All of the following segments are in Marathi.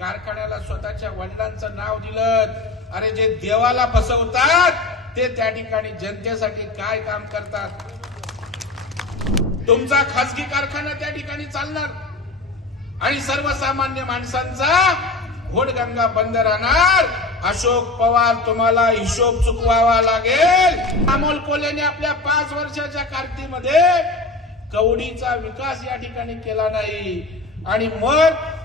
कारखान्याला स्वतःच्या वडिलांचं नाव दिलं. अरे जे देवाला बसवतात ते त्या ठिकाणी जनतेसाठी काय काम करतात? तुमचा खासगी कारखाना त्या ठिकाणी चालणार. आणि सर्वसामान्य माणसांचा घोडगंगा बंद राहणार. अशोक पवार तुम्हाला हिशोब चुकवावा लागेल. अमोल कोल्याने आपल्या पाच वर्षाच्या कारकीमध्ये कवडीचा विकास या ठिकाणी केला नाही. आणि मग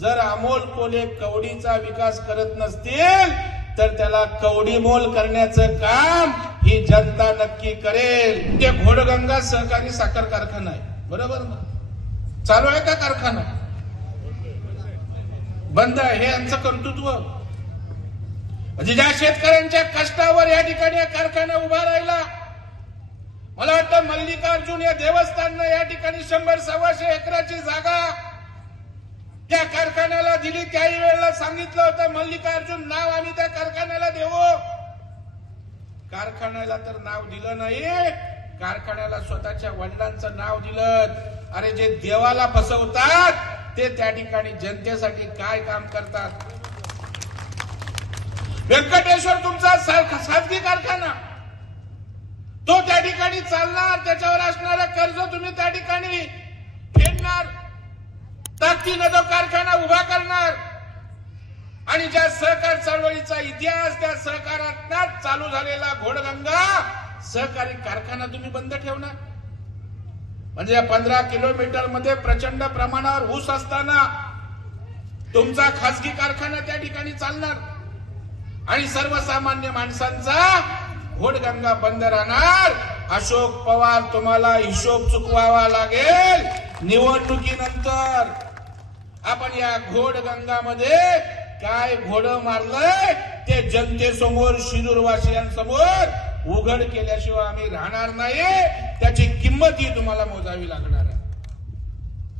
जर अमोल कोले कवडीचा विकास करत नसतील तर त्याला कवडी मोल करण्याचं काम ही जनता नक्की करेल. ते घोडगंगा सहकारी साखर कारखाना आहे. बरोबर ना? चालू आहे का कारखाना? बंद आहे. हे यांचं कर्तृत्व. म्हणजे ज्या शेतकऱ्यांच्या कष्टावर या ठिकाणी हा कारखाना उभा राहिला मला वाटतं मल्लिकार्जुन या देवस्थाननं या ठिकाणी शंभर सव्वाशे एकराची जागा कारखान्याला त्याही वेळेला सांगितलं होतं मल्लिकार्जुन नाव आम्ही त्या कारखान्याला देऊ. कारखान्याला तर नाव दिलं नाही. कारखान्याला स्वतःच्या वडिलांचं नाव दिलं. अरे जे देवाला फसवतात ते त्या ठिकाणी जनतेसाठी काय काम करतात? व्यंकटेश्वर तुमचा खासगी कारखाना. तो त्या ठिकाणी चालणार त्याच्यावर असणारं कर्ज तुम्ही त्या ठिकाणी ताकदीनं तो कारखाना उभा करणार. आणि ज्या सहकार चळवळीचा इतिहास त्या सहकारात चालू झालेला घोडगंगा सहकारी कारखाना तुम्ही बंद ठेवणार. म्हणजे या पंधरा किलोमीटरमध्ये प्रचंड प्रमाणावर ऊस असताना तुमचा खासगी कारखाना त्या ठिकाणी चालणार. आणि सर्वसामान्य माणसांचा घोडगंगा बंद राहणार. अशोक पवार तुम्हाला हिशोब चुकवावा लागेल. निवडणुकीनंतर आपण या घोड गंगामध्ये काय घोड मारलंय ते जनतेसमोर शिरूरवासियांसमोर उघड केल्याशिवाय आम्ही राहणार नाही त्याची किंमत ही तुम्हाला मोजावी लागणार आहे.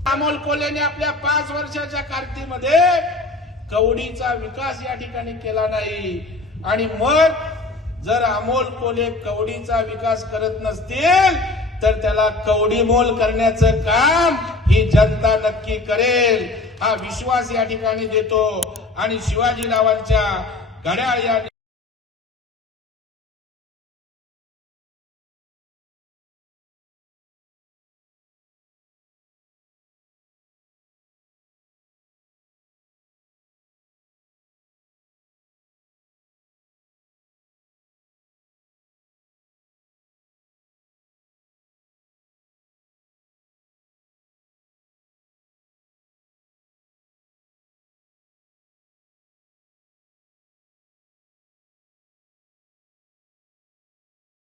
अमोल कोल्याने आपल्या पाच वर्षाच्या कारकीमध्ये कवडीचा विकास या ठिकाणी केला नाही. आणि मग जर अमोल कोले कवडीचा विकास करत नसतील तर त्याला कवडीमोल करण्याचं काम ही जनता नक्की करेल. हा विश्वास या ठिकाणी देतो. आणि शिवाजीरावांच्या घड्याळ या